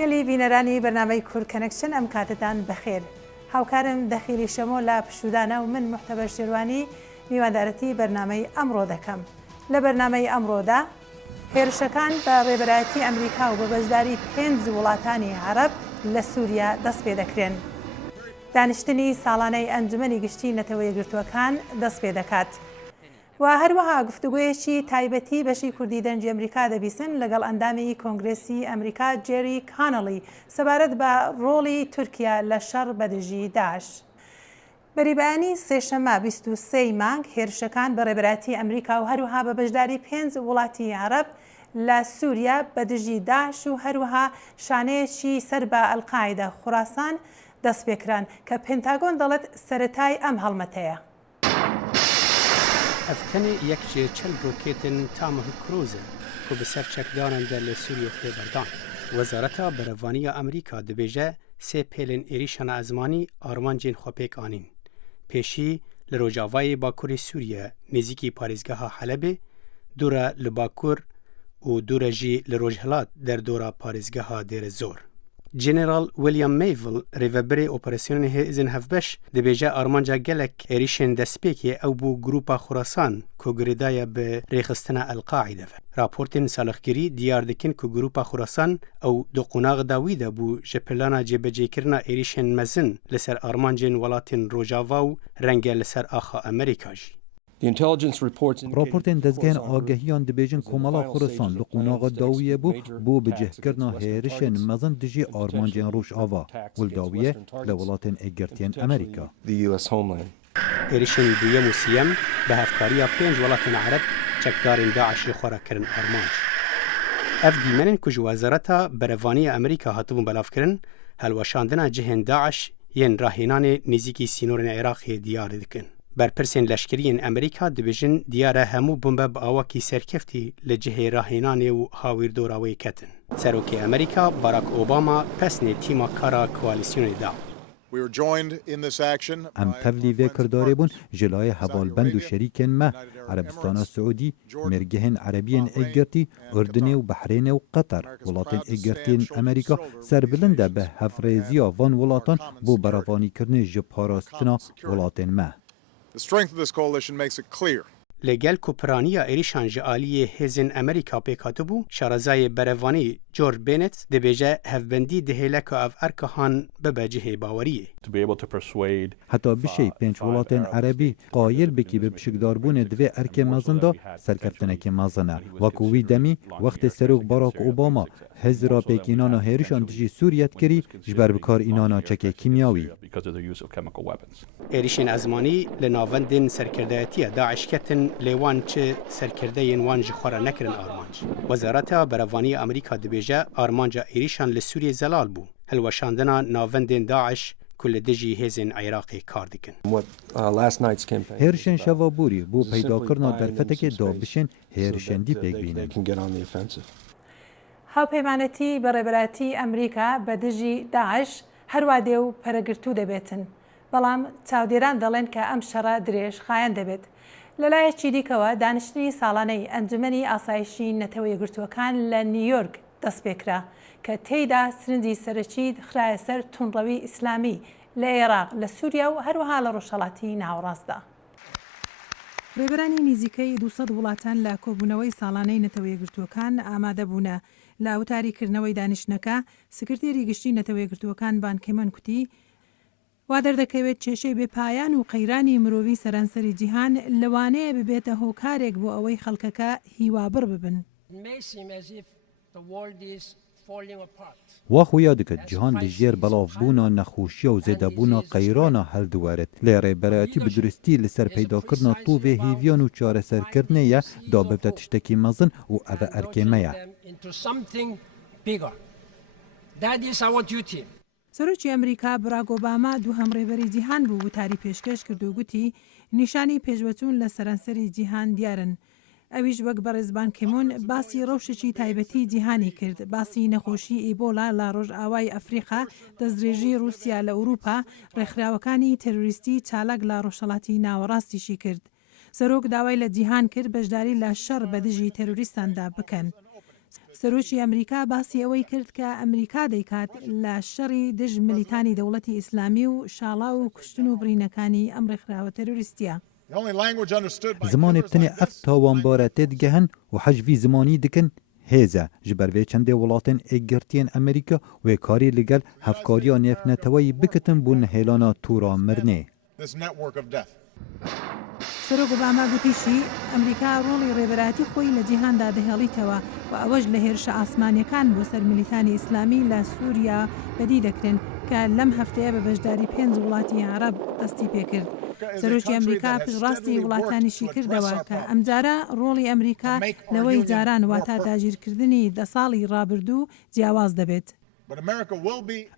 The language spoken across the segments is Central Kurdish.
گەلی بینەرانی بەرنامەی کورد کەنەکشن ئەم کاتتان بەخێر. هاوکارم دەخیلی شەمۆ لە پشودانە و من محتەبە شێروانی میواندارەتی بەرنامەی ئەمڕۆ دەکەم. لە بەرنامەی ئەمڕۆدا هێرشەکان بە ڕێبەرایەتی ئەمریکا و بە بەشداری 5 وڵاتانی عەرەب لە سووریا دەست پێ دەکرێن. دانیشتنی ساڵانەی ئەنجومەنی گشتی نەتەوە یەکگرتووەکان دەست پێ دەکات. و هەروەها گفتوگویەکی تایبەتی بەشی کوردی دەنجی ئەمریکا دەبیستن لەگەڵ ئەندامی کۆنگرێسی ئەمریکا جێری کانەڵی سەبارەت بە ڕۆڵی تورکیا لە شەڕ بەدژی داعش. بەریبایانی سێشەمە 23 مانگ هێرشەکان بە ڕێبەرایەتی ئەمریکا و هەروەها بە بەشداری 5 وڵاتی عەرەب لە سووریا بەدژی داعش و هەروەها شانەیەکی سەر بە ئەلقاعیدە خوراسان دەست پێکران کە پێنتاگۆن دەڵێت سەرەتای ئەم هەڵمەتەیە. ئەفکەنێ یەک جێ چەند ڕۆکێتن تامە کروزە کە بەسەر چەکدانەدا لە سووریا پێبەردان. وەزارەتە بەرەڤانیە ئەمریکا دەبێژە 3 پێلên ێریشانە ئەزمانی ئارمانجێن خۆپێکانین. پێشی لە ڕۆژاوای باکووری سووریا نزیکی پارێزگەها حەلەبێ، دوورە لە باکوور و دوورە ژی لە ڕۆژهەڵات دەردۆرە پارێزگەها دێرە زۆر. جنرال ویلیام میڤل ڕێڤەبەرێ ئۆپەراسیۆنی هێزن هەفبەش دەبێژە ئارمانجا گەلک عێریشên دەستپێکێ ئەو بوو گروپا خوراسان کۆگرێدایە بە ڕێخستنە ئەلقاعیدەوە. راپۆرتên ساڵحگیری دیار dikin ku grupa Xurasan ew di qonaxa Dawî de bû ji plana cêbecêkirina êrişên mezin li ser armancên welatên Rojava û renge li ser axa Amerîka jî. راپۆرتên dezgehên agehîyan dibêjin Komala Xurasan li qonaxa Dawiyê bû bû bicihkirina hêrişên mezin dijî armancên Rojava û li Dawiyê li welatên êgirtiyên Amerîka. Êrişên duyem û siyem bi hevkariya 5 welatên Ereb çekdarên Daişê xwe re kirin armanc. Ev dîmenên ku ji Wezareta Berevaniya Amerîka hatibûn belavkirin, helweşandina cihên Daeş yên rahênanê nêzîkî sînorên Iraqê diyar dikin. Berpirsên leşkeriyên Amerîka dibêjin diyara hemû bombe bi awakî serkeftî li cihê rahênanê û hawîrdora wê ketin. Serokê Amerîka Barack Obama pesnê tîma kara koalîsyonê da. Em tevlî vê kirdarê bûn ji layê hevalbend û şerîkên me Erebistana Siûdî, mêrgehên Erebiyên Êgirtî, Urdunê û Behrênê û Qetar. Welatên êgirtiyên Amerîka serbilind e bi hevrêziya van welatan bû berevanîkirinê ji parastina welatên me. Lêgel ku piraniya êrişan ji aliyê hêzên Amerîka pêk hatibû, şarezayê berevanî George Bennett dibêje hevbendî dihêle ku ev erkihan bibe cihê baweriyê. Heta bişey 5 welatên Erebî qayîl bikî bi pişikdarbûnê divê erkê mezin da serkeftinekê mezin e. Wekû wî demî wextê Serok Barack Obama hêzira pêkînana hêrişan dijî Sûriye kirî ji ber bikarînana çekê kîmyawî. Êrişên ezmanî li navendên serkirdeyetiya Daeş ketin lê wan çi serkirdeyên wan ji xwe re nekirin armanc. Wezareta Berevaniya Amerîka dibêje armanca êrişan li Sûriyê zelal bû. Hilweşandina navendên Daeş ku li dijî hêzên Iraqê kar dikin. Hêrişên şevaborî bû peydakirina derfetekê dabişên hêrişendî pêk bînin. هاوپەیمانەتی بەڕێبەرایەتی ئەمریکا بە دژی داعش هەروە دێ و پەرەگرتوو دەبێتن. بەڵام چاودێران دەڵێن کە ئەم شەڕە درێژ خایەن دەبێت. لەلایەکی دیکەوە دانیشتنی ساڵانەی ئەنجومەنی ئاسایشی نەتەوە یەکگرتووەکان لە نیویۆرک دەست پێکرا کە تێیدا سرنجی سەرەکی خرایە سەر توندڕەوی ئیسلامی لە عێراق، لە سووریا و هەروەها لە ڕۆژهەڵاتی ناوەڕاستدا. ڕێبەرانی نزیکەی 200 وڵاتان لە کۆبوونەوەی ساڵانەی نەتەوە یەکگرتووەکان ئامادە بوونە. لە ئەوتاریکردنەوەی دانیشتنەکە سکرتێری گشتی نەتەوە یەکگرتووەکان بان کیمون کوتی وا دەردەکەوێت کێشەی بێپایان و قەیرانی مرۆڤی سەرانسەری جیهان لەوانەیە ببێتە هۆکارێک بۆ ئەوەی خەڵکەکە هیوابڕ ببن. وا xuya dikit cihan li jêr belavbûna nexweşiya û zêdebûna qeyranan heldûwerit. Lê rêberayetî bi duristî li ser peydakirina tûvê hêviyan û çareserkirinê ye da bibte tiştekî mezin û ev e erkê me ye. سەرۆکی ئەمریکا براک ئۆباما دوو هەمڕێبەری جیهان بوو وتاری پێشکەش کرد و گوتی نیشانی پێشبەچوون لە سەرانسەری جیهان دیارن. ئەویش وەک بەڕێزبان کیمون باسی ڕەوشێکی تایبەتی جیهانی کرد، باسی نەخۆشی ئیبۆلا لە ڕۆژئاوای ئەفریقا، دەستدرێژی رووسیا لە ئەوروپا، ڕێکخراوەکانی تەروریستی چالاک لە ڕۆژهەڵاتی ناوەڕاستیشی کرد. سەرۆک داوای لە جیهان کرد بەشداری لە شەڕ بەدژی تەروریستاندا بکەن. سەرۆکی ئەمریکا باسی ئەوەی کرد کە ئەمریکا دەیکات لە شەڕی دژ ملیتانی دەوڵەتی ئیسلامی و شاڵا و کوشتن و برینەکانی ئەم ڕێکخراوە تەروریستیە. زمانê tenê ev tawanbare tê digehin û hejvî zimanî dikin hêze ji ber vê çendê welatên êgirtiyên Amerîka wê karî li gel hevkariya nêvneteweyî bikitin bû nihêlana tûra mirinê. سەرۆک ئۆباما گوتیشی ئەمریکا ڕۆڵی ڕێبەراتی خۆی لە جیهاندا دەهێڵیتەوە و ئەوەش لە هێرشە ئاسمانیەکان بۆ سەر ملیتانی ئیسلامی لە سووریا بەدی دەکرێن کە لەم هەفتەیە بە بەشداری 5 وڵاتی عەرەب دەستی پێکرد. سەرۆکی ئەمریکا پشتڕاستی وڵاتانیشی کردەوە کە ئەمجارە ڕۆڵی ئەمریکا لەوەی جاران واتە داگیرکردنی 10 ساڵی ڕابردوو جیاواز دەبێت.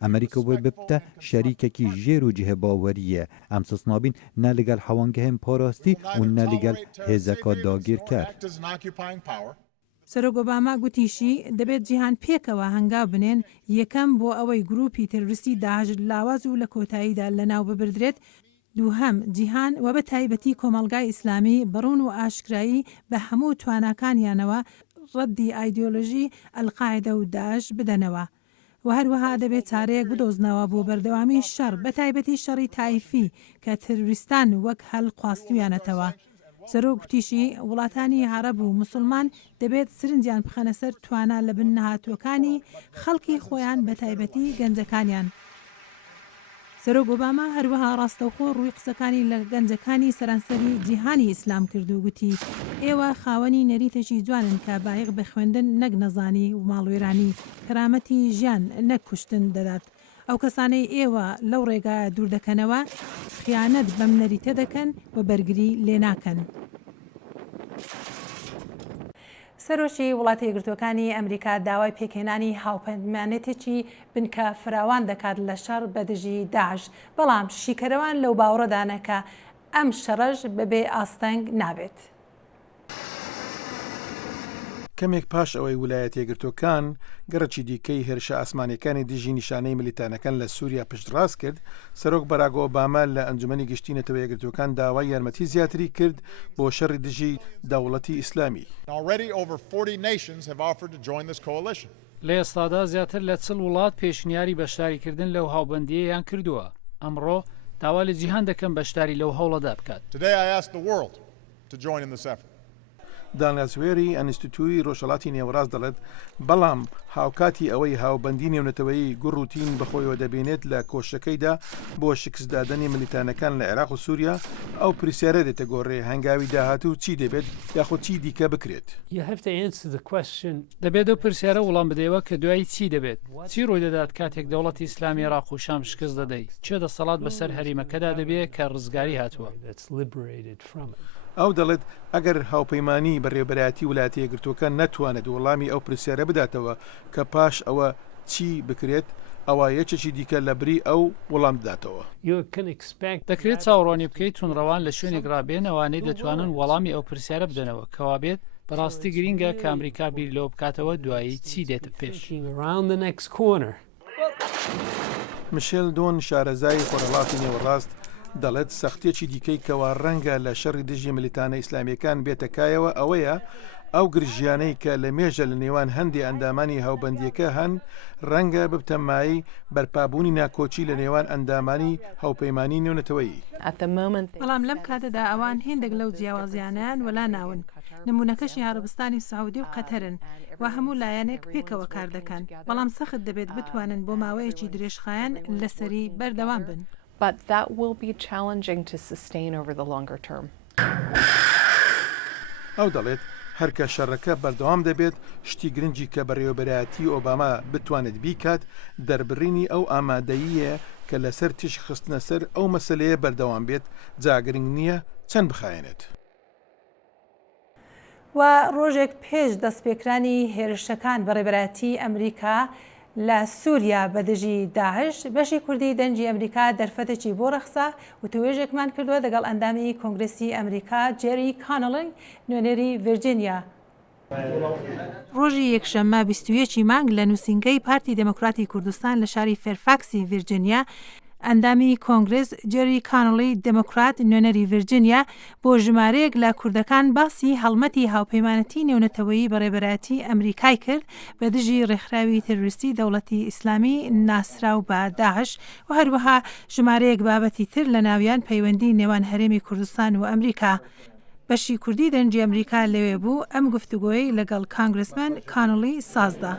ئەمریکا وê bibite şerîkekî jêr û cihêbaweriyê em sisnabîn ne li gel hewangehên parastî û ne li gel hêzeka dagirker. سەرۆک ئۆباما گوتیشی دەبێت جیهان پێکەوە هەنگاو بنێن یەکەم بۆ ئەوەی گروپی تەروریستی داعش لاواز و لە کۆتاییدا لەناو ببردرێت، دووهەم جیهان و بە تایبەتی کۆمەڵگای ئیسلامی بەڕوون و ئاشکرایی بە هەموو تواناکانیانەوە ڕەدی ئایدۆلۆژی ئەلقاعیدە و داعش بدەنەوە. و هەروەها دەبێت چارەیەک بدۆزنەوە بۆ بەردەوامی شەڕ بە تایبەتی شەڕی تایفی کە تەروریستان وەک هەڵ خواستویانەتەوە. سەرۆک گوتیشی وڵاتانی عەرەب و موسڵمان دەبێت سرنجیان بخەنە سەر توانا لە بن نەهاتوەکانی خەڵکی خۆیان بە تایبەتی گەنجەکانیان. سەرۆک ئۆباما هەروەها ڕاستەوخۆ ڕووی قسەکانی لە گەنجەکانی سەرانسەری جیهانی ئیسلام کرد و گوتی ئێوە خاوەنی نەریتێکی جوانن کە بایق بە خوێندن نەک نەزانی و ماڵوێرانی کەرامەتی ژیان نەک کوشتن دەدات. ئەو کەسانەی ئێوە لەو ڕێگایە دوور دەکەنەوە خیانەت بەم نەریتە دەکەن و بەرگری لێ ناکەن. سەرۆکی وڵاتی یەکگرتووەکانی ئەمریکا داوای پێکهێنانی هاوپەیمانێتێکی بنکە فراوان دەکات لە شەڕ بەدژی داعش، بەڵام شیکەرەوان لەو باوەڕەدانە کە ئەم شەڕەش بەبێ ئاستەنگ نابێت. کەمێک پاش ئەوەی ویلایەتە یەکگرتووەکان گەڕەکی دیکەی هێرشە ئاسمانیەکانی دژی نیشانەی ملیتانەکان لە سووریا پشتڕاست کرد، سەرۆک باراک ئۆباما لە ئەنجومەنی گشتی نەتەوە یەکگرتووەکان داوای یارمەتی زیاتری کرد بۆ شەڕی دژی دەوڵەتی ئیسلامی. لە ئێستادا زیاتر لە 40 وڵات پێشنیاری بەشداریکردن لەو هاوبەندیەیان کردووە. ئەمڕۆ داوا لە جیهان دەکەم بەشداری لەو هەوڵەدا بکات. دانگازوێری ئەنستیتوی ڕۆژهەڵاتی نێوەڕاست دەڵێت بەڵام هاوکاتی ئەوەی هاوبەندی نێونەتەوەیی گوڕوتین بەخۆیەوە دەبێنێت لە کۆشەکەیدا بۆ شکستدادنی ملیتانەکان لە عێراق و سووریا ئەو پرسیارە دێتە گۆڕێ هەنگاوی داهاتوو چی دەبێت یاخۆ چی دیکە بکرێت. دەبێت ئەو پرسیارە وەڵام بدەیەوە کە دوایی چی دەبێت، چی ڕووی دەدات کاتێک دەوڵەتی ئیسلامی عێراق و شام شکست دەدەیت، چێ دەسەڵات بەسەر هەریمەکەدا دەبێت کە ڕزگاری هاتووە. ئەو دەڵێت ئەگەر هاوپەیمانی بەڕێوەبەرایەتی ویلایەتە یەکگرتووەکان نەتوانێت وەڵامی ئەو پرسیارە بداتەوە کە پاش ئەوە چی بکرێت، ئەوە یەکێکی دیکە لە بری ئەو وەڵام بداتەوە. دەکرێت چاوەڕوانی بکەیت تونڕەوان لە شوێنێک ڕابێن ئەوانەی دەتوانن وەڵامی ئەو پرسیارە بدەنەوە کەوا بێت بەڕاستی گرینگە کە ئەمریکا بیر لەوە بکاتەوە دوایی چی دێتە پێش. میشێل دۆن شارەزای خۆرهەڵاتی نێوەڕاست دەڵێت سەختیەکی دیکەی کەوا ڕەنگە لە شەڕی دژی ملیتانە ئیسلامیەکان بێتەکایەوە ئەوەیە ئەو گرژیانەی کە لە مێژە لە نێوان هەندی ئەندامانی هاوبەندیەکە هەن ڕەنگە ببتەمایی بەرپابوونی ناکۆچی لە نێوان ئەندامانی هاوپەیمانی نێونەتەوەیی. بەڵام لەم کاتەدا ئەوان هێندێک لەو جیاوازیانیان وەلا ناون. نمونونەکەشی عەرەبستانی سعودی و قەتەرن و هەموو لایەنێک پێکەوە کار دەکەن، بەڵام سەخت دەبێت بتوانن بۆ ماوەیەکی درێژخایەن لەسەری بەردەوام بن. But that will be challenging to sustain over the longer term. ئەو دەڵێت هەرکە شەڕەکە بەردەوام دەبێت شتی گرنگی کە بەڕێوەبەرایەتی ئۆباما بتوانێت بیکات دەربڕینی ئەو ئامادەییە کە لەسەر تیش خستنە سەر ئەو مەسەلەیە بەردەوام بێت جاگرنگ نییە چەند بخایێنێت. و ڕۆژێک پێش دەستپێکرانی هێرشەکان بەڕێبەرایەتی ئەمریکا لە سووریا بەدژی داعش، بەشی کوردی دەنجی ئەمریکا دەرفەتێکی بۆ ڕەخسا و توێژێکمان کردووە دەگەڵ ئەندامی کۆنگرسی ئەمریکا جێری کانەڵنگ نوێنەری ڤیرجینیا. ڕۆژی یەکشەممە 21 مانگ لە نووسینگەی پارتی دموکراتی کوردستان لە شاری فێرفاکسی ڤیرجینیا ئەندامی کۆنگرس جێری کانڵی دموکرات نوێنەری ڤیرجینیا بۆ ژمارەیەک لە کوردەکان باسی هەڵمەتی هاوپەیمانەتی نێونەتەوەیی بەڕێبەرایەتی ئەمریکای کرد بە دژی ڕێکخراوی تەروریستی دەوڵەتی ئیسلامی ناسراو بە داعش و هەروەها ژمارەیەک بابەتی تر لە ناویان پەیوەندی نێوان هەرێمی کوردستان و ئەمریکا. بەشی کوردی دەنجی ئەمریکا لەوێ بوو ئەم گفتوگۆی لەگەڵ کانگرسمن کانڵی سازدا.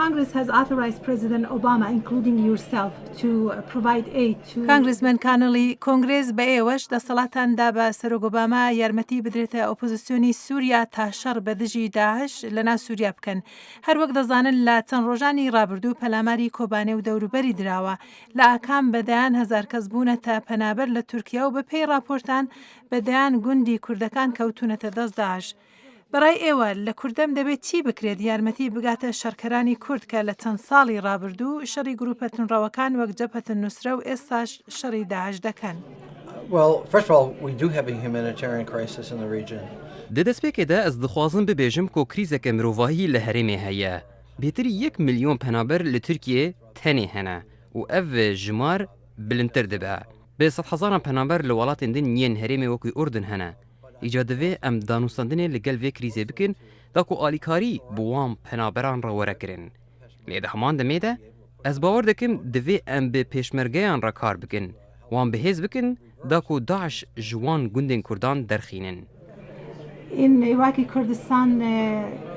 Congress has authorized President Obama, including yourself, to provide aid to... کانگرسمن کانڵی کۆنگرس بە ئێوەش دەسەڵاتاندا بە سەرۆک ئۆباما یارمەتی بدرێتە ئۆپۆزیسیۆنی سووریا تا شەڕ بە دژی داعش لەناو سووریا بکەن. هەروەک دەزانن لە چەند ڕۆژانی ڕابردوو پەلاماری کۆبانێ و دەوروبەری دراوە لە ئاکام بەدایان هەزار کەس بوونەتە پەنابەر لە تورکیا و بەپێی راپۆرتان بەدایان گوندی کوردەکان کەوتونەتە دەست داعش. بەڕای ئێوە لە کوردەم دەبێت چی بکرێت یارمەتی بگاتە شەڕکەرانی کورد کە لە چەند ساڵی ڕابردوو شەڕی گروپە تونڕەوەکان وەک جەبهەتە نوسرە و ئێستاش شەڕی داعش دەکەن؟ Well, first of all, we do have a humanitarian crisis in the region. Di destpêkê de ez dixwazim bibêjim ku krîzeke mirovahî li herêmê heye. Bêtirî 1 milyon penaber li Tirkiye tenê hene û ev jimar bilindtir dibe. Bê sed hezaran penaber li welatên din yên herêmê wekû Urdun hene. Îca divê em danûstandinê li gel vê krîzê bikin da ku alîkarî bi wan penaberan re were kirin. Lê di heman demê de ez bawer dikim divê em bi pêşmergeyan re kar bikin. Wan bihêz bikin da ku Daesh ji wan gundên Kurdan derxînin. In Iraqi Kurdistan,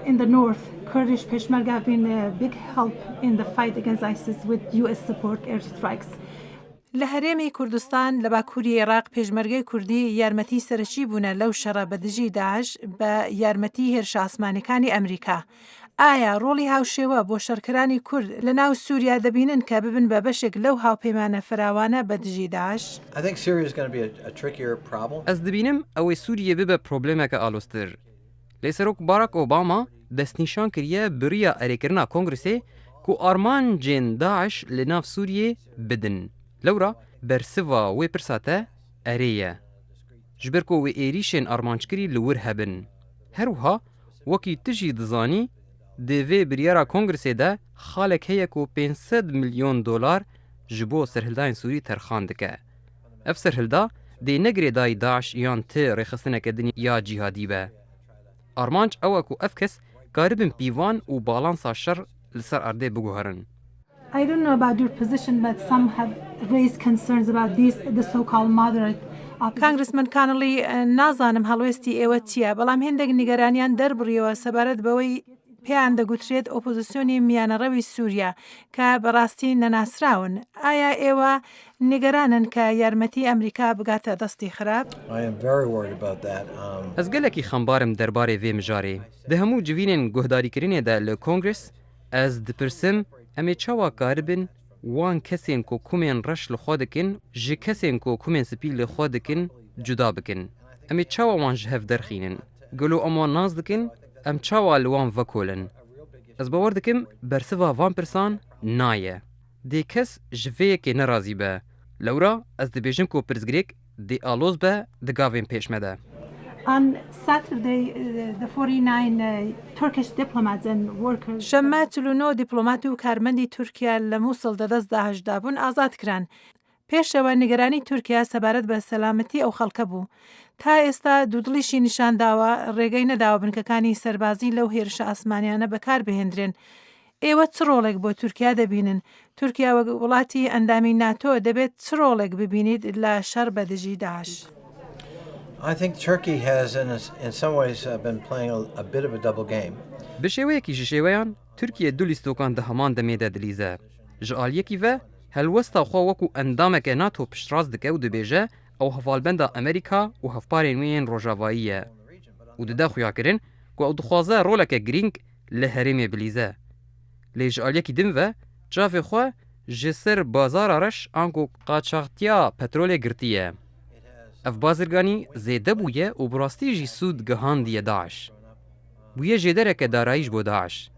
in the north, Kurdish Peshmerga have been a big help in the fight against ISIS with US support airstrikes. لە هەرێمی کوردستان لە باکووری عێراق پێشمەرگەی کوردی یارمەتی سەرەکی بوونە لەو شەڕە بە دژی داعش بە یارمەتی هێرشە ئاسمانیەکانی ئەمریکا. ئایا ڕۆڵی هاوشێوە بۆ شەڕکەرانی کورد لە ناو سووریا دەبینن کە ببن بە بەشێک لەو هاوپەیمانە فراوانە بە دژی داعش؟ Ez dibînim ew ê Sûriyê bibe problemeke alostir. Lê Serok Barack Obama destnîşan kiriye biriya erêkirina Kongresê ku armancên Daesh li nav Sûriyê bidin. Lewra bersiva wê pirsa te erê ye. Ji ber ku wê êrîşên armanckirî li wir hebin. Her wiha wekî tu jî dizanî di vê biryara Kongresê de xalek heye ku 500 milyon dolar ji bo serhildayên Sûrî terxan dike. Ev serhilda dê negirê dayî Daesh yan ti rêxistineke dinî ya cîhadî be. Armanc ew e ku ev kes karibin pîvan û balansa şer li ser erdê biguherin. I don't know about your position, but some have raised concerns about these, the so-called moderate. Congressman Connolly نازانم هەڵوێستی ئێوە چییە، بەڵام هێندێک نیگەرانیان دەربڕیەوە سەبارەت بەوەی پێیان دەگوترێت ئۆپۆزیسیۆنی میانەڕەوی سووریا کە بەڕاستی نەناسراون. ئایا ئێوە نیگەرانن کە یارمەتی ئەمریکا بگاتە دەستی خراپ؟ Ez gelekî xembarım derbarê vê mijarê. Di hemû civînên guhdarîkirinê de li Kongres ez dipirsim em ê çawa karibin wan kesên ku kumên reş li xwe dikin ji kesên ku kumên spî li xwe dikin cuda bikin. Em ê çawa wan ji hev derxînin. Gelo em wan naz dikin, em çawa li wan vekolin. Ez bawer dikim bersiva van pirsan naye. Dê kes ji vê yekê nerazî be. Lewra ez dibêjim ku pirsgirêk dê aloz be di gavên pêşme de. On Saturday, the 49 Turkish diplomats and workers... شەممە 49 دیپلۆمات و کارمەندی تورکیا لە مووسڵ دەدەست داهشدا بوون ئازاد کران. پێشەوە نیگەرانی تورکیا سەبارەت بە سەلامەتی ئەو خەڵکە بوو. تا ئێستا دوودڵیشی نیشان داوە ڕێگەی نەداوە بنکەکانی سەربازی لەو هێرشە ئاسمانیانە بەکار بهێنرێن. ئێوە چ ڕۆڵێک بۆ تورکیا دەبینن؟ تورکیا وەک وڵاتی ئەندامی ناتۆ دەبێت چ ڕۆڵێک ببینیت لە شەڕ بە دژی داعش؟ I think Turkey has, in some ways, been playing a bit of a double game. Bi şêweyekî ji şêweyan, Tirkiye du lîstokan di heman demê de dilîze. Ji aliyekî ve helwesta xwe wekû endameke NATO piştrast dike û dibêje ew hevalbenda Amerîka û hevparên wê yên rojavayî ye. Û dide xuyakirin ku ew dixwaze roleke girîng li herêmê bilîze. Lê ji aliyekî din ve çavê xwe ji ser bazara reş an ku qaçaxtiya petrolê girtiye. Ev bazirganî zêde bûye û bi rastî jî sûd gihandiye Daesh. Bûye jêdereke darayî ji bo Daesh.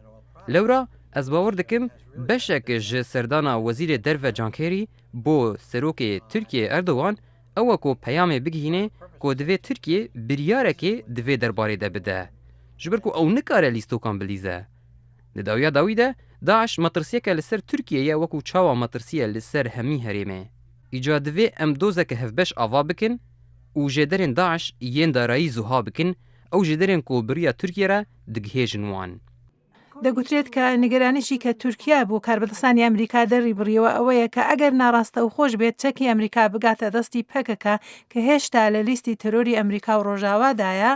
Lewra ez bawer dikim beşek ji serdana Wezîrê Derve Cankêrî bo serokê Tirkiye Erdogan ew e ku peyamê bigihîne ku divê Tirkiye biryarekê divê derbarê de bide. Ji ber ku ew nikare lîstokan bilîze. Di dawiya dawî de داعش مەترسیەکە لەسەر تورکیەیە وەکو چاوە مەترسیە لەسەر هەمی هەرێمێ ئیجا دەوێ ئەم دۆزەکە هەفبەش ئاوا بکن و ژێدەرێن داعش یەن دارایی زوها بکن ئەو ژێدەرێن کۆبریە تورکیەرە دگهێژن وان دەگوترێت کە نیگەرانیشی کە تورکیا بۆ کاربەدەستانی ئەمریکا دەڕی بڕیەوە ئەوەیە کە ئەگەر ناڕاستە و خۆش بێت چەکی ئەمریکا بگاتە دەستی پەکەکە کە هێشتا لە لیستی تەرۆری ئەمریکا و ڕۆژاوادایە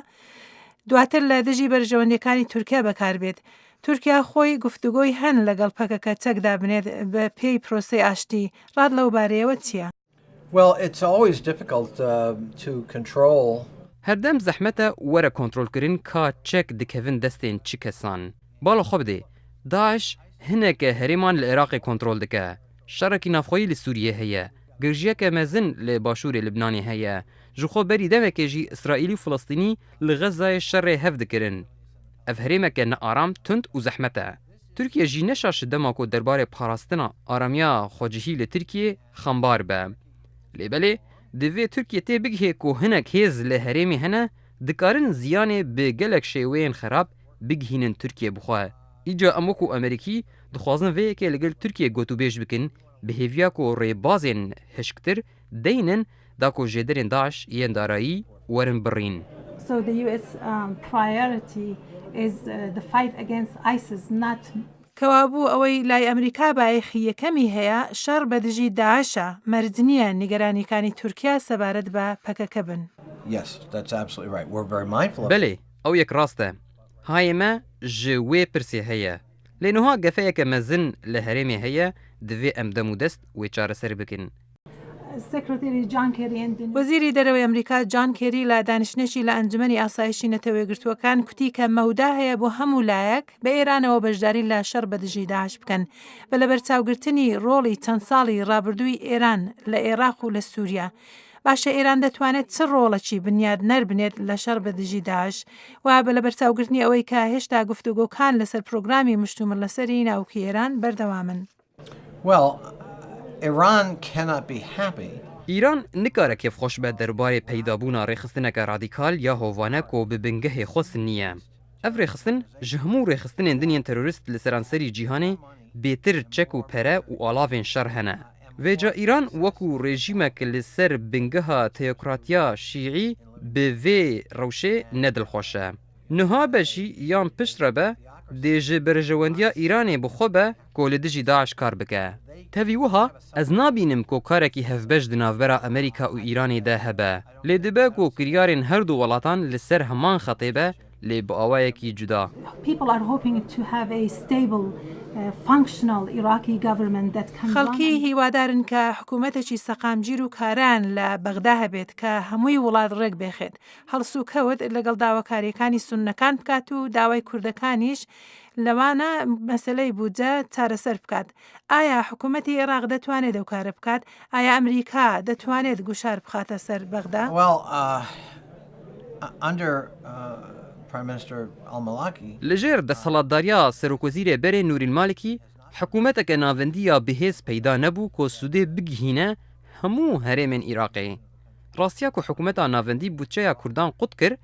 دواتر لە دژی بەرژەوەندەکانی تورکیا بەکاربێت. تورکیا خۆی گفتوگۆی هەن لەگەڵ پەکەکە چەکدا بنێت بە پێی پرۆسەی ئاشتی ڕاد لەو بارەیەوە چییە؟ Well, it's always difficult to control. هەردەم زەحمەتە وەرە کۆنتڕۆلکردن کا چەک دکەون دەستێن چ کەسان باڵە خۆ بدێ داعش هەنێکە هەرێمان لە عێراقی کۆنتڕۆل دکە شەڕێکی نافخۆیی لە سووریە هەیە گرژیەکە مەزن لە باشووری لبنانی هەیە ژخۆ بەری دەمێکێژی ئیسرائیلی و فڵەستینی لە غەزای شەڕێ هەف دکردن ئەف هەرێمەکە نەئارام تند و زەحمەتە تورکیە ژی نەشاش دەماکۆ دەربارەی پاراستنا ئارامیا خۆجهی لە تورکیە خەمبار بە لێبەلێ دەوێ تورکیە تێ بگهێ کۆ هەنێک هێز لە هەرێمی هەنە دکارن زیانێ بە گەلێک شێوەیەن خراپ بگهینن تورکیە بخوا ئیجا ئەموەکو ئەمریکی دخوازن vەیەکێ لەگەل تورکیە گۆتوبێژ بکن بهێڤیا کۆ ڕێبازێن هشکتر دەینن داکۆ ژێدەرێن داعش یەن دارایی وەرن بڕین. So the US priority is the fight against ISIS, not کەوابوو ئەوەی لای ئەمریکا بایەخی یەکەمی هەیە شەڕ بە دژی داعشە مەرجنیە نیگەرانیەکانی تورکیا سەبارەت بە پەکەکە بن. بەلێ ئەو یەک ڕاستە هایەمە ji wê pirsê heye lê niha gefeyeke mezin li herêmê heye divê em dem û dest wê çareser bikin. وەزیری دەرەوەی ئەمریکا جان کێری لە دانیشتنێکی لە ئەنجومەنی ئاسایشی نەتەوەیەگرتووەکان کوتی کە مەودا هەیە بۆ هەموو لایەک بە ئێرانەوە بەشداری لە شەڕ بە دژی داعش بکەن بە لەبەرچاوگرتنی ڕۆڵی چەند ساڵی ڕابردووی ئێران لە عێراق و لە سووریا. باشە ئێران دەتوانێت چ ڕۆڵەکی بنیاد نەربنێت لە شەڕ بە دژی داعش و بە لەبەرچاوگرتنی ئەوەی کە هێشتا گفتوگۆکان لەسەر پرۆگرامی مشتومڕ لەسەری ناوکی ئێران بەردەوامن. ئیران نکارە کێفخۆش بە دەربارەی پەیدابوونا ڕێخستنەکە ڕادیکال یا هۆڤانە کۆ بە بنگەهێ خۆستن نییە. ئەف ڕێخستن ji hemû rêxistinên dinên terorîst li seranserî cîhanê bêtir çek û pere û alavên şer hene. Vêca İran wekû rejîmek li ser bingeha teokratiya şîî bi vê rewşê nedilxweş e. Niha be jî yan pişt re be dê ji berjewendiya İranê bixwe be ku li dijî Daeş kar bike. Tevî wiha ez nabînim ku karekî hevbeş di navbera Amerîka û İranê de hebe. Lê dibe ku kiryarên her du welatan li ser heman xetê be lê bi awayekî cuda. خەڵکی هیوادارن کە حکوومەتێکی سەقامگیر و کاران لە بەغدا هەبێت کە هەمووی وڵات ڕێک بێخێت هەڵس و کەوت لەگەڵ داواکاریەکانی سوننەکان بکات و داوای کوردەکانیش لەوانە مەسلەی بودجە چارەسەر بکات. ئایا حکوومەتی عێراق دەتوانێت ئەو کارە بکات؟ ئایا ئەمریکا دەتوانێت گوشار بخاتە سەر بەغدا؟ لەژێر دەسەڵاتداریە سەرۆکوەزیرێ بەرێ نوورین مالکی حکوومەتێکە ناوەندیە بەهێز پەیدا نەبوو کۆ سوودێ بگهینە هەموو هەرێمێن عێراقی. ڕاستیا کو حکوومەتە ناوەندی بودجەیە کوردان قوت کرد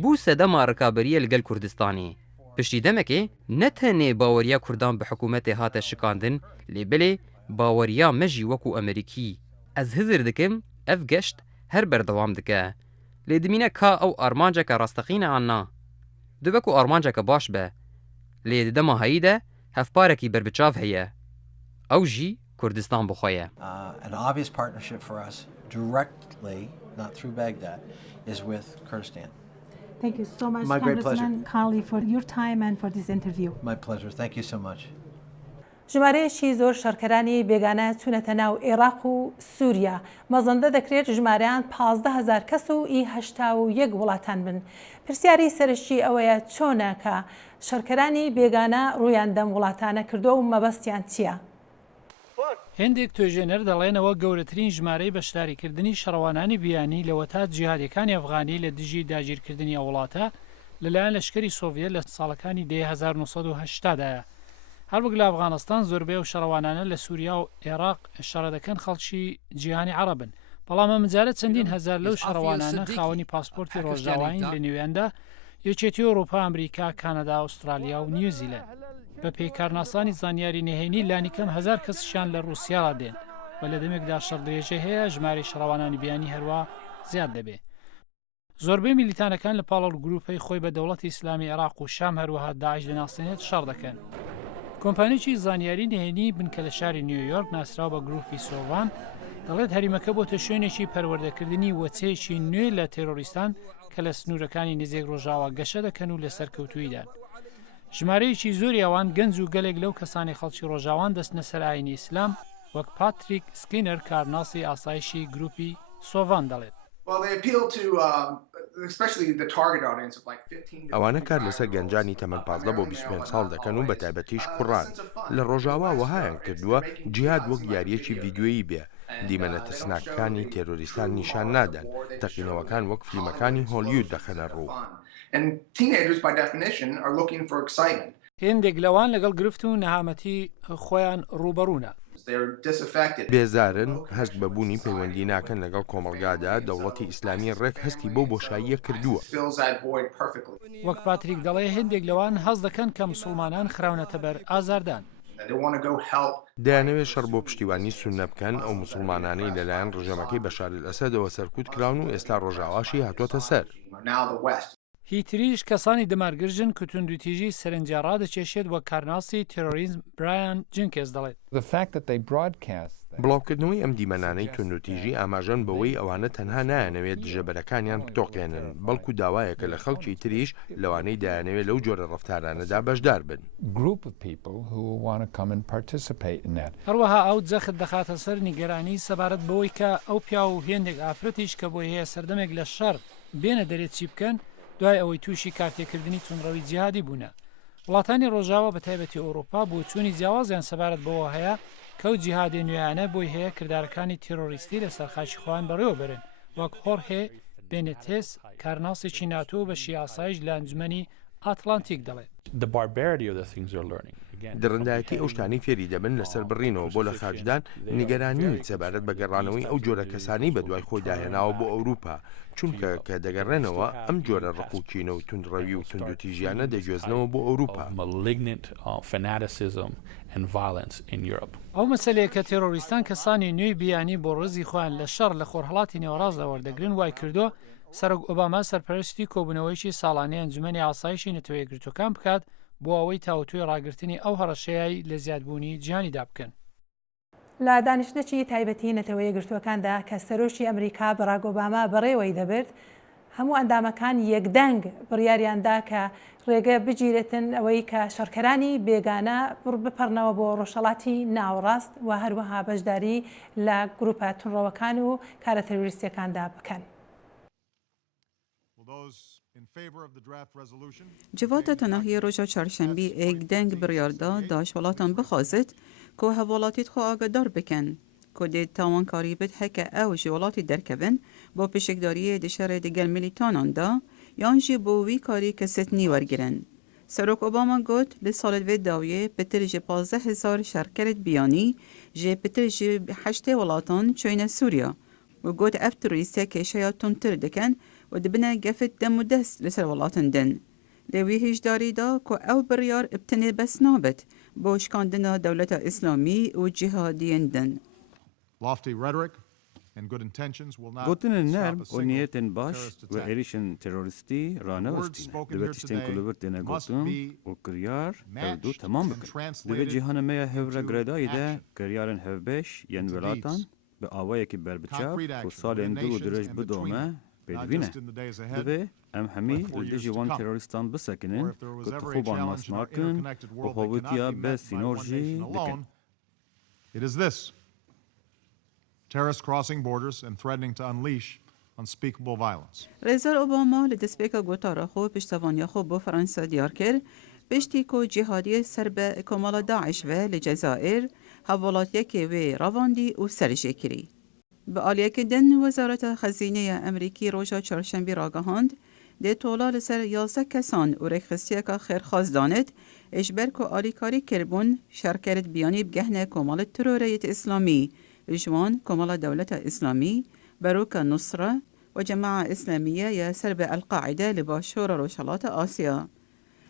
بوو سەدەما ڕکابەریە لەگەل کوردستانی. پشتی دەمەکێ نەتەنێ باوەریە کوردان بە حکوومەتێ هاتە شکاندن لێ بلێ باوەریە مەژی وەکو ئەمریکی. ئەز هزر دکم ئەف گەشت هەر بەردەوام دکە. لێ دمینە کا ئەو ئارمانجێکە ڕاستەقینە ئانا. دبک و ئارمانجێکە باش بە لێ دەما هەییدە هەفپارێکی بربچاو هەیە ئەو ژی کوردستان بخۆیە. Thank you so much, Congressman Connolly, for your time and for this interview. My pleasure. Thank you so much. ژمارەیەکی زۆر شەڕکەرانی بێگانە چوونەتە ناو عێراق و سووریا. مەزەندە دەکرێت ژمارەیان 15,000 کەس و ئی 81 وڵاتان بن. پرسیاری سەرشتی ئەوەیە چۆنە کە شەڕکەرانی بێگانە ڕوویان دەم وڵاتانە کردو و مەبەستیان چییە؟ هێندێک توێژێنەر دەڵێنەوە گەورەترین ژمارەی بەشداریکردنی شەڕەوانانی بیانی لەوەتا جیهادیەکانی ئەفغانی لە دژی داگیرکردنی ئەو وڵاتە لەلایەن لەشکری سۆڤیەت لە ساڵەکانی 1980دایە. هەروەک لە ئەفغانستان زۆربەی و شەڕەوانانە لە سووریا و عێراق شەڕە دەکەن خەڵکی جیهانی عەرەبن. بەڵام ئەمجارە چەندین هەزار لەو شەڕەوانانە خاوەنی پاسپۆرتی ڕۆژداوین لە نێوێندا یەکێتی ئەوروپا، ئەمریکا، کانەدا، ئوسترالیا و نیوزیلند. بە پێکارناسانی زانیاری نهێنی لانیکەم 1000 کەسشیان لە رووسیاڵا دێن و لە دەمێکدا شەڕ درێژە هەیە ژماری شەڕەوانانی بیانی هەروە زیاد دەبێت. زۆربەی میلیتانەکان لە پاڵ گروپەی خۆی بە دەوڵەتی ئیسلامی عێراق و شام هەروەها داعش دەناسێنێت شەڕ دەکەن. کۆمپانیی زانیاری نهێنی بنکە لە شاری نیویۆرک ناسراو بە گروپی سۆڤان دەڵێت هەریمەکە بۆتە شوێنێکی پەروەردەکردنی وەچەیەکی نوێ لە تێرۆریستان کە لە سنوورەکانی نزیک ڕۆژاوا گەشە دەکەن و لە سەرکەوتوویدان. ژمارەیەکی زۆری ئەوان گەنج و گەلێک لەو کەسانی خەڵکی ڕۆژاوان دەستنە سەر ئاینی ئیسلام وەک پاتریک سکینەر کارناسی ئاسایشی گروپی سۆڤان دەڵێت. ئەوانە کار لەسەر گەنجانی تەمەن 15 بۆ 25 ساڵ دەکەن و بە تایبەتیش کوڕان لە ڕۆژاوا وەهایان کردووە جیهاد وەک یاریەکی ڤیددیۆیی بێ دیمەنە ترسناکەکانی تێرۆریستان نیشان نادەن تەقینەوەکان وەک فیلمەکانی هۆلیوود دەخەنە ڕوو. هێندێک لەوان لەگەڵ گرفت و نەهامەتی خۆیان ڕوبەڕوونە. بێزارن هەست بەبوونی پەیوەندی ناکەن لەگەڵ کۆمەڵگادا دەوڵەتی ئیسلامی ڕێک هەستی بۆ بۆشاییە کردووە. وەک پاتریک دەڵێ هێندێک لەوان هەز دەکەن کە مسلمانان خراونەتە بەر ئازاردان. دەیانەوێت شەڕ بۆ پشتیوانی سونە بکەن ئەو مسلمانانەی لەلایەن ڕژەمەکەی بەشار ئەسەدەوە سەرکوت کراون و ئێستا ڕۆژاواشی هاتوۆتە سەر. هیتریش کەسانی دەمارگرژن کە توندوتیژی سەرنجیا ڕادەکێشێت وە کارناسی تێرۆریزم برایان جنکێز دەڵێت. بڵاوکردنەوەی ئەم دیمەنانەی توندوتیژی ئاماژەن بەوەی ئەوانە تەنها نایەنەوێت دژەبەرەکانیان بتۆقێنن بەڵکو داوایەکە لە خەڵکی تریش لەوانەی دایانەوێت لەو جۆرە ڕەفتارانەدا بەشدار بن. هەروەها ئەو جەخت دەخاتە سەر نیگەرانی سەبارەت بەوەی کە ئەو پیا و هێندێک ئافرەتیش کە بۆی هەیە سەردەمێک لە شەڕ بێنە دەرێت چی بکەن دوای ئەوەی تووشی کارتێکردنی تونڕەوی جیهادی بوونە. وڵاتانی ڕۆژاوە بە تایبەتی ئەوروپا بۆ چوونی جیاوازیان سەبارەت بەوە هەیە کەوت جیهادی نوێیانە بۆی هەیە کردارەکانی تیرۆریستی لە سەرخاشی خۆیان بەڕێوە برن وەک هۆرهێ بێنێتێس کارناسێکی ناتۆ بە شیاسایش لە ئەنجومەنی ئاتلانتیک دەڵێت. دڕندایەتی ئەو شتانی فێری دەبن لەسەر بڕینەوە بۆ لە خارجدان نیگەرانی سەبارەت بە گەڕانەوەی ئەو جۆرە کەسانی بە دوای خۆی داهێناوە بۆ ئەوروپا چونکە کە دەگەڕێنەوە ئەم جۆرە ڕقوچینە و توندڕەوی و توندوتیژیانە دەگوێزنەوە بۆ ئەوروپا. ئەو مەسەلەیە کە تێرۆریستان کەسانی نوێی بیانی بۆ ڕزی خۆیان لە شەڕ لە خۆرهەڵاتی نێوەڕاستدا وەردەگرن وای کردو سەرۆک ئۆباما سەرپەرستی کۆبوونەوەیکی ساڵانەی ئەنجومەنی ئاسایشی نەتەوە یەکگرتوەکان بکات بۆ ئەوەی تاوتوی ڕاگررتنی ئەو هەڕەشەیەی لە زیادبوونی جیهانیدا بکەن. لە دانیشتنەکی تایبەتی نەتەوە یەکگرتوەکاندا کە سەرۆکی ئەمریکا بەراک ئۆباما بەڕێوەی دەبرد هەموو ئەندامەکان یەکدەنگ بڕیاریاندا کە ڕێگە بگیرێتن ئەوەی کە شەڕکەرانی بێگانە بپەڕنەوە بۆ ڕۆژهەڵاتی ناوەڕاست و هەروەها بەشداری لە گروپە تونڕەوەکان و کارە تەروریستیەکاندا بکەن. Civata Tanahiyê roja çarşembî êkdeng biryar da daşwelatan bixwazit ku hevalatî xwe agadar bikin ku dê tawankarî bid heke ew ji welatê derkevin bo pêşekdariyê di şerê digel milîtanan da yan jî bo wî karî kesetnî wergirin. Serok Obama got li salê vê dawiyê pitir ji 15,000 şerkerê biyanî jê pitir ji 8 welatan çoyne Sûriya û got ev terorîstê kêşeya tundtir dikin و دبنا گفت دم و دست لسر ولاتن دن. لوی هجداری دا که او بریار ابتنی بس نابت با اشکاندنا دولت اسلامی و جهادین دن. گوتن نرم و نیتن باش و ایریشن تروریستی رانوستی دوی تشتین کلوبر دنه گوتن و کریار او دو تمام بکن. دوی جهان میا هفره گردایی ده کریارن هفبش ین ولاتان به آوایی که بربچاو و سال اندو درج بدومه بدوینه دوی ام همی لدیجی وان تروریستان بسکنن که تخوبان ماس ناکن و هاوتیا به سینورژی دکن. It is this: terrorists crossing borders and threatening to unleash unspeakable violence. رئیس اوباما لدسپیکا گوتارا خو پشتوانیا خو با فرانسه دیار کرد پشتی کو جهادی سرب کمال داعش و لجزائر حوالات که و رواندی و سرجه کری. به آلیه که دن وزارت خزینه امریکی روژا چهارشنبه راگهاند ده طولا لسر 11 کسان و رخصتیه که خیرخواست داند اجبر که آلیکاری کربون شرکرت بیانی بگهنه کمال تروریت اسلامی جوان کمال دولت اسلامی بروک نصره و جماعة اسلامیه یا سرب القاعده لباشور روشالات آسیا.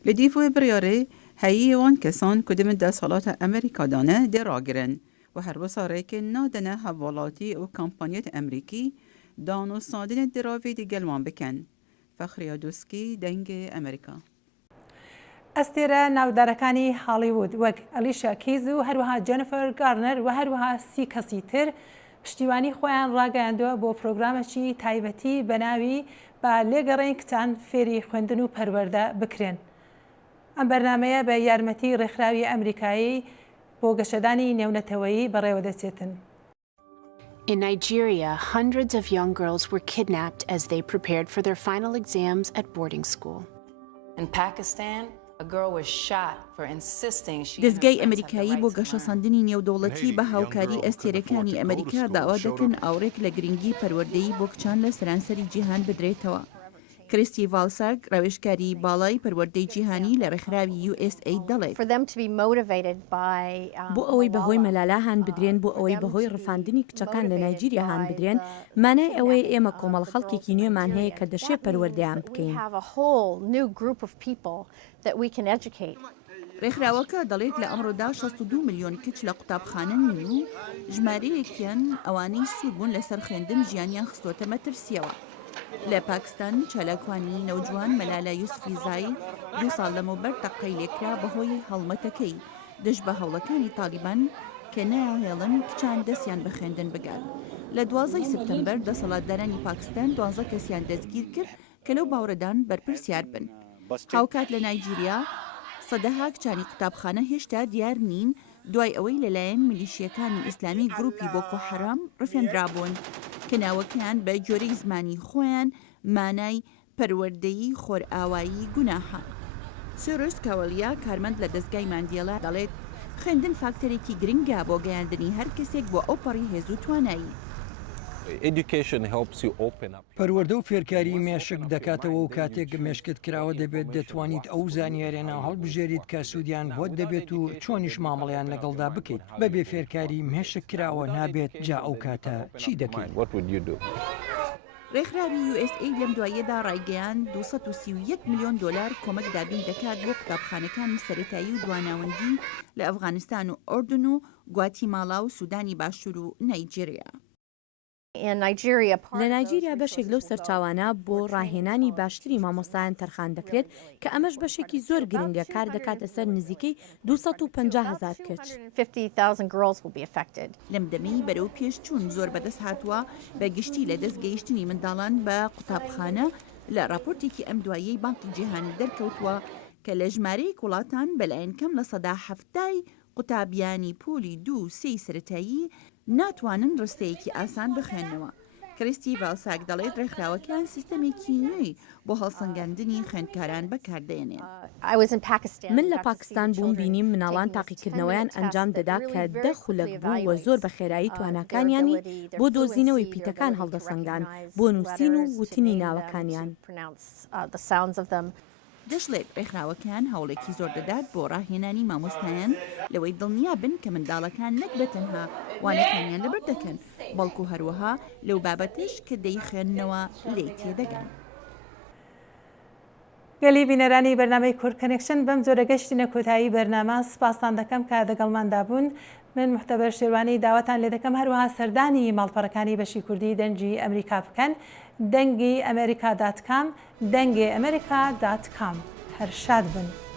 لدیفو بریاره هەیە وان کەسان کە دەمە دەسەڵاتە ئەمریکادانە دێڕاگرن و هەروەسارێکە نادەنە هەڤاڵاتی و کامپانیەت ئەمریکی دانوستاندنە دراوی دیگەلمان بکەن. فەخریا دووسکی دەنگی ئەمریکا. ئەستێرە ناودارەکانی هالیوود وەک ئەلیشا کیز و هەروەها جەنفەر گارنەر و هەروەها سی کەسی تر پشتیوانی خۆیان ڕاگەیاندووە بۆ پرۆگرامێکی تایبەتی بە ناوی با لێگەڕین کچان فێری خوێندن و پەروەردە بکرێن. ئەم بەرنامەیە بە یارمەتی ڕێکخراوی ئەمریکایی بۆ گەشەدانی نێونەتەوەیی بەڕێوە دەچێتن. In Nigeria, hundreds of young girls were kidnapped as they prepared for their final exams at boarding school. In Pakistan, a girl was shot for insisting she دەستگای ئەمریکایی بۆ گەشەساندنی نێودەوڵەتی بە هاوکاری ئەستێرەکانی ئەمریکا داوا دەکەن ئاورێک لە گرنگی پەروەردەیی بۆ کچان لە سەرانسەری جیهان بدرێتەوە. کریستی ڤالساگ ڕەوێژکاری باڵای پەروەردەی جیهانی لە ڕێکخراوی USA دەڵێت بۆ ئەوەی بەهۆی مەلالا هان بدرێن بۆ ئەوەی بەهۆی ڕفاندنی کچەکان لە نایجیریا هان بدرێن مانای ئەوەی ئێمە کۆمەڵ خەڵکێکی نوێمان هەیە کە دەشێ پەروەردەیان بکەین. ڕێکخراوەکە دەڵێت لە ئەمڕۆدا 62 ملیۆن کچ لە قوتابخانە نین و ژمارەیەکیان ئەوانەی سوور بوون لەسەر خوێندن ژیانیان خستۆتە مەترسیەوە. لە پاکستان چالاکوانی نەوجوان مەلالا یوسفی زایی 2 ساڵ لەمەوبەر تەقەی لێکرا بەهۆی هەڵمەتەکەی دژ بە هەوڵەکانی تالیبان کە نایهێڵن کچان دەستیان بە خوێندن بگال. لە 12 سپتەمبەر دەسەڵاتدارانی پاکستان 12 کەسیان دەستگیر کرد کە لەو باوەڕەدان بەرپرسیار بن. هاوکات لە نایجیریا سەدەها کچانی قوتابخانە هێشتا دیار نین دوای ئەوەی لەلایەن میلیشیەکانی ئیسلامی گروپی بۆکۆ حەرام ڕفێنرابوون کە ناوەکەیان بە جۆرەی زمانی خۆیان مانای پەروەردەیی خۆرئاوایی گوناحە. سۆرۆس کاوەلیا کارمەند لە دەستگای ماندێڵا دەڵێت خوێندن فاکتەرێکی گرنگە بۆ گەیاندنی هەر کەسێک بۆ ئەو پەڕی هێزوو توانایی. پەروەردە و فێرکاری مێشک دەکاتەوە و کاتێک مێشکت کراوە دەبێت دەتوانیت ئەو زانیاریانە هەڵبژێریت کە سوودیان بۆت دەبێت و چۆنیش مامەڵیان لەگەڵدا بکەیت بەبێ فێرکاری مێشک کراوە نابێت جا ئەو کاتە چی دەکەیت؟ ڕێکخراوی USA لەم دواییەدا ڕایگەیان 231 ملیۆن دلار کۆمەک دابین دەکات بۆ قوتابخانەکانی سەرەتایی و دواناوەندی لە ئەفغانستان و ئۆردن و گواتیماڵا و سوودانی باشوور و نایجیریا. لە نایجیریا بەشێک لەو سەرچاوانە بۆ ڕاهێنانی باشتری مامۆستایان تەرخان دەکرێت کە ئەمەش بەشێکی زۆر گرنگە کار دەکاتە سەر نزیکەی 250,000 کچ. لەم دەمەی بەرەو پێشچوون زۆر بەدەست هاتووە بە گشتی لە دەستگەیشتنی منداڵان بە قوتابخانە لە راپۆرتێکی ئەم دواییەی بانکی جیهانی دەرکەوتووە کە لە ژمارەی وڵاتان بەلایەن کەم لە 70% قوتابیانی پۆلی 2-3 سەرەتایی ناتوانن ڕستەیەکی ئاسان بخوێننەوە. کریستی ڤالساگ دەڵێت ڕێکخراوەکان سیستەمێکی نوێی بۆ هەڵسەنگاندنی خوێندکاران بەکاردێنێن. من لە پاکستان بووم بینیم مناڵان تاقیکردنەوەیان ئەنجام دەدا کە دەخولک بوو و زۆر بە خێرایی تواناکانیانی بۆ دۆزینەوەی پیتەکان هەڵدەسەنگان بۆ نووسین و وتنی ناوەکانیان. دەشڵێت ڕێکخراوەکان هەوڵێکی زۆر دەدات بۆ ڕاهێنانی مامۆستایان لەوەی دڵنیا بن کە منداڵەکان نەک بەتەنها وانەکانیان لەبەر دەکەن بەڵکو هەروەها لەو بابەتش کە دەیخوێننەوە لێ تێدەگەن. گەلی بینەرانی بەرنامەی کورد کەنێکشن بەم جۆرە گەشتینە کۆتایی بەرنامە سپاسان دەکەم کە دەگەڵماندا بوون. من محتەبەر شێروانی داواتان لێ دەکەم هەروەها سەردانی ماڵپەڕەکانی بەشی کوردی دەنگی ئەمریکا بکەن دەنگی ئەمریکا.com دەنگی ئەمریکا.com هەر شاد بن.